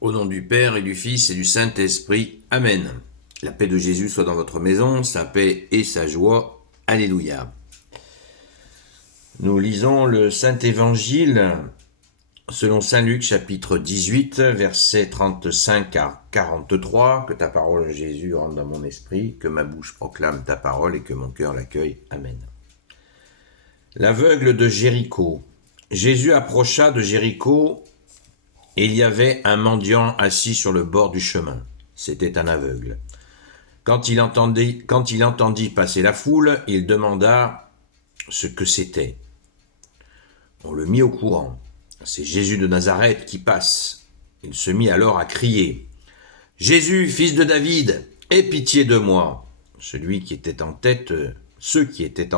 Au nom du Père et du Fils et du Saint-Esprit. Amen. La paix de Jésus soit dans votre maison, sa paix et sa joie. Alléluia. Nous lisons le Saint-Évangile selon Saint Luc chapitre 18, versets 35 à 43. Que ta parole, Jésus, rentre dans mon esprit, que ma bouche proclame ta parole et que mon cœur l'accueille. Amen. L'aveugle de Jéricho. Jésus approcha de Jéricho et il y avait un mendiant assis sur le bord du chemin. C'était un aveugle. Quand il entendit passer la foule, il demanda ce que c'était. On le mit au courant. C'est Jésus de Nazareth qui passe. Il se mit alors à crier. « Jésus, fils de David, aie pitié de moi !» Ceux qui étaient en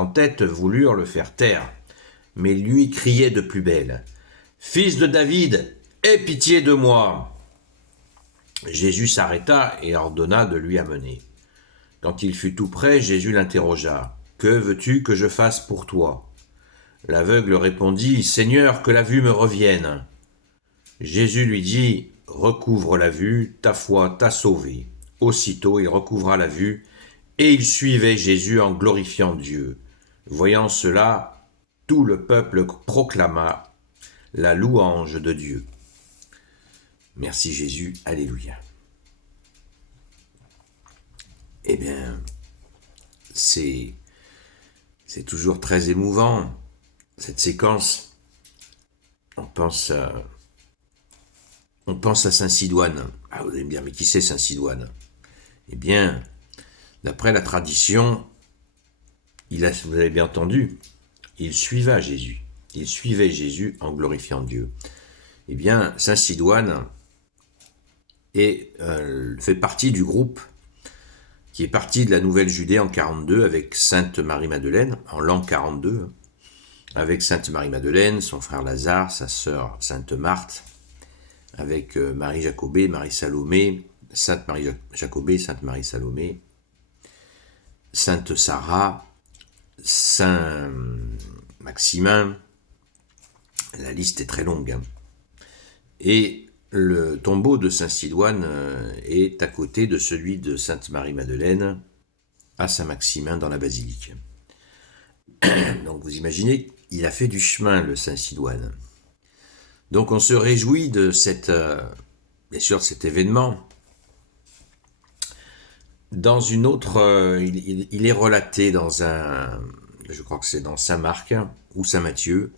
tête voulurent le faire taire, mais lui criait de plus belle. « Fils de David, aie pitié de moi !» Jésus s'arrêta et ordonna de lui amener. Quand il fut tout près, Jésus l'interrogea. « Que veux-tu que je fasse pour toi ?» L'aveugle répondit. « Seigneur, que la vue me revienne. » Jésus lui dit. « Recouvre la vue, ta foi t'a sauvé. » Aussitôt il recouvra la vue, et il suivait Jésus en glorifiant Dieu. Voyant cela, tout le peuple proclama la louange de Dieu. Merci Jésus, alléluia. Eh bien, c'est toujours très émouvant, cette séquence. On pense à Saint Sidoine. Ah, vous allez me dire, mais qui c'est Saint Sidoine ? Eh bien, d'après la tradition, vous avez bien entendu, il suivait Jésus. Il suivait Jésus en glorifiant Dieu. Eh bien, Saint Sidoine fait partie du groupe qui est parti de la Nouvelle-Judée en 42 avec Sainte Marie-Madeleine, en l'an 42, avec Sainte Marie-Madeleine, son frère Lazare, sa sœur Sainte Marthe, avec Marie Jacobée, Marie Salomé, Sainte Marie Jacobée, Sainte Marie Salomé, Sainte Sarah, Saint Maximin, la liste est très longue. Et le tombeau de Saint Sidoine est à côté de celui de Sainte Marie-Madeleine à Saint-Maximin dans la basilique. Donc vous imaginez, il a fait du chemin le Saint Sidoine. Donc on se réjouit de bien sûr, cet événement. Dans une autre, il est relaté je crois que c'est dans Saint Marc ou Saint Matthieu,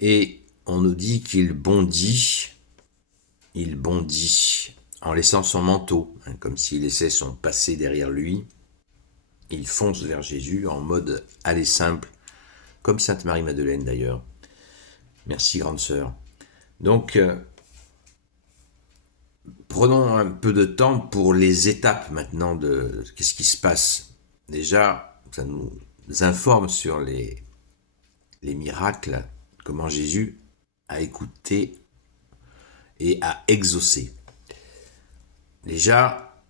et on nous dit qu'il bondit en laissant son manteau, comme s'il laissait son passé derrière lui. Il fonce vers Jésus en mode aller simple, comme Sainte Marie-Madeleine d'ailleurs. Merci grande sœur. Donc, prenons un peu de temps pour les étapes maintenant de qu'est-ce qui se passe. Déjà, ça nous informe sur les miracles, comment Jésus a écouté et a exaucé. Déjà,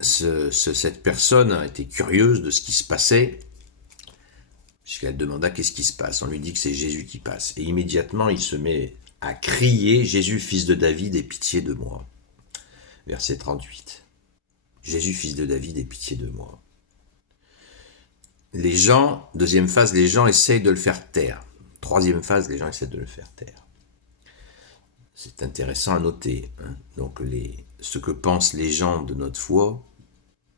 cette personne était curieuse de ce qui se passait, puisqu'elle demanda qu'est-ce qui se passe. On lui dit que c'est Jésus qui passe. Et immédiatement, il se met à crier « Jésus, fils de David, aie pitié de moi ». Verset 38. « Jésus, fils de David, aie pitié de moi ». Deuxième phase, les gens essayent de le faire taire. Troisième phase, les gens essaient de le faire taire. C'est intéressant à noter. Donc, ce que pensent les gens de notre foi,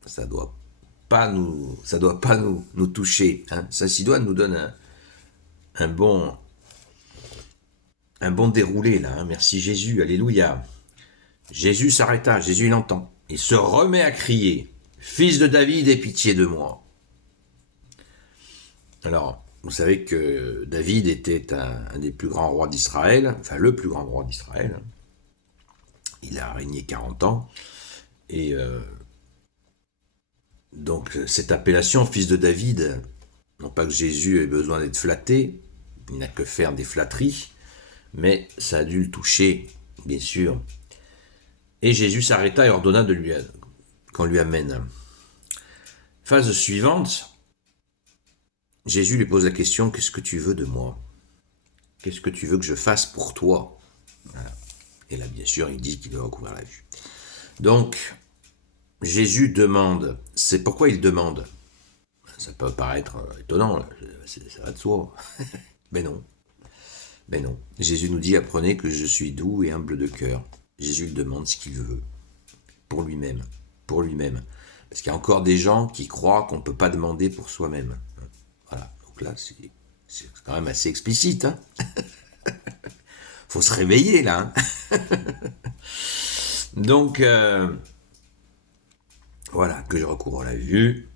ça doit pas nous toucher. Saint Sidoine nous donne un bon déroulé là. Merci Jésus, alléluia. Jésus s'arrêta, Jésus l'entend. Il se remet à crier « Fils de David, aie pitié de moi ». Alors, vous savez que David était un des plus grands rois d'Israël, enfin le plus grand roi d'Israël. Il a régné 40 ans. Et donc, cette appellation, fils de David, non pas que Jésus ait besoin d'être flatté, il n'a que faire des flatteries, mais ça a dû le toucher, bien sûr. Et Jésus s'arrêta et ordonna qu'on lui amène. Phase suivante, Jésus lui pose la question « Qu'est-ce que tu veux de moi ? Qu'est-ce que tu veux que je fasse pour toi ?» Voilà. Et là, bien sûr, il dit qu'il doit recouvrir la vue. Donc, Jésus demande. C'est pourquoi il demande. Ça peut paraître étonnant, ça va de soi. Mais non. Mais non. Jésus nous dit, apprenez que je suis doux et humble de cœur. Jésus demande ce qu'il veut. Pour lui-même. Pour lui-même. Parce qu'il y a encore des gens qui croient qu'on ne peut pas demander pour soi-même. Voilà. Donc là, c'est quand même assez explicite. Hein. Faut se réveiller, là. Hein. Donc, voilà, que je recouvre la vue.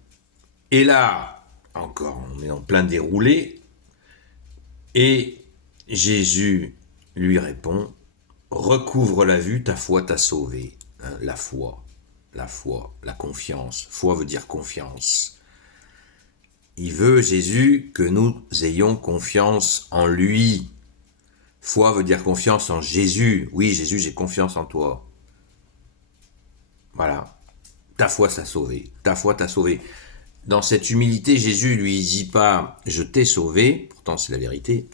Et là, encore, on est en plein déroulé. Et Jésus lui répond, recouvre la vue, ta foi t'a sauvé. Hein, la foi, la confiance. Foi veut dire confiance. Il veut, Jésus, que nous ayons confiance en lui. Foi veut dire confiance en Jésus. Oui, Jésus, j'ai confiance en toi. Voilà. Ta foi t'a sauvé. Ta foi t'a sauvé. Dans cette humilité, Jésus lui dit pas « je t'ai sauvé », pourtant c'est la vérité,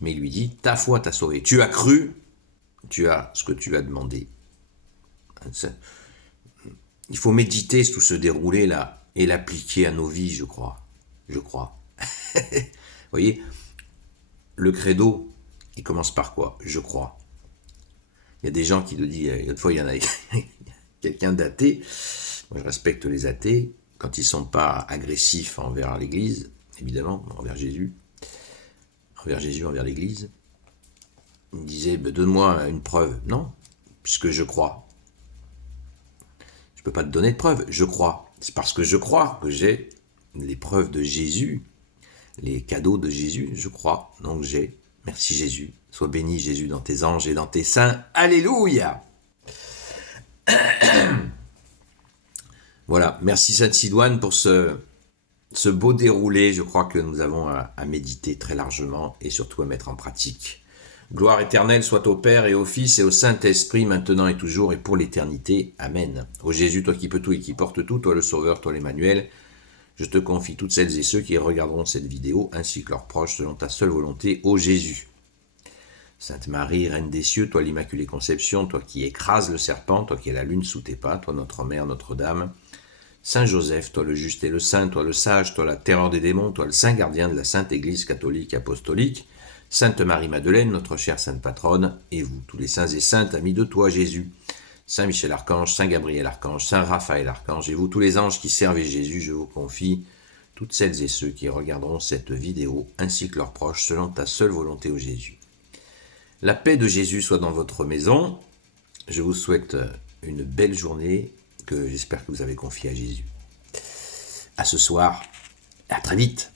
mais il lui dit « ta foi t'a sauvé ». Tu as cru, tu as ce que tu as demandé. Il faut méditer tout ce déroulé-là et l'appliquer à nos vies, je crois. Je crois. Vous voyez, le credo, il commence par quoi? Je crois. Il y a des gens qui le disent, une fois il y en a quelqu'un d'athée, moi je respecte les athées, quand ils ne sont pas agressifs envers l'Église, évidemment, envers Jésus, envers l'Église, il me disait, donne-moi une preuve. Non, puisque je crois. Je ne peux pas te donner de preuve, je crois. C'est parce que je crois que j'ai les preuves de Jésus, les cadeaux de Jésus, je crois. Donc j'ai, merci Jésus, sois béni Jésus dans tes anges et dans tes saints. Alléluia. Voilà, merci Sainte Sidoine pour ce beau déroulé. Je crois que nous avons à méditer très largement et surtout à mettre en pratique. Gloire éternelle soit au Père et au Fils et au Saint-Esprit, maintenant et toujours et pour l'éternité. Amen. Ô Jésus, toi qui peux tout et qui portes tout, toi le Sauveur, toi l'Emmanuel, je te confie toutes celles et ceux qui regarderont cette vidéo, ainsi que leurs proches, selon ta seule volonté, ô Jésus. Sainte Marie, Reine des cieux, toi l'Immaculée Conception, toi qui écrases le serpent, toi qui as la lune sous tes pas, toi notre Mère, Notre-Dame, Saint Joseph, toi le juste et le saint, toi le sage, toi la terreur des démons, toi le saint gardien de la Sainte Église catholique apostolique, Sainte Marie-Madeleine, notre chère Sainte Patronne, et vous, tous les saints et saintes, amis de toi, Jésus, Saint Michel Archange, Saint Gabriel Archange, Saint Raphaël Archange, et vous, tous les anges qui servez Jésus, je vous confie toutes celles et ceux qui regarderont cette vidéo, ainsi que leurs proches, selon ta seule volonté, ô Jésus. La paix de Jésus soit dans votre maison. Je vous souhaite une belle journée que j'espère que vous avez confiée à Jésus. À ce soir, à très vite.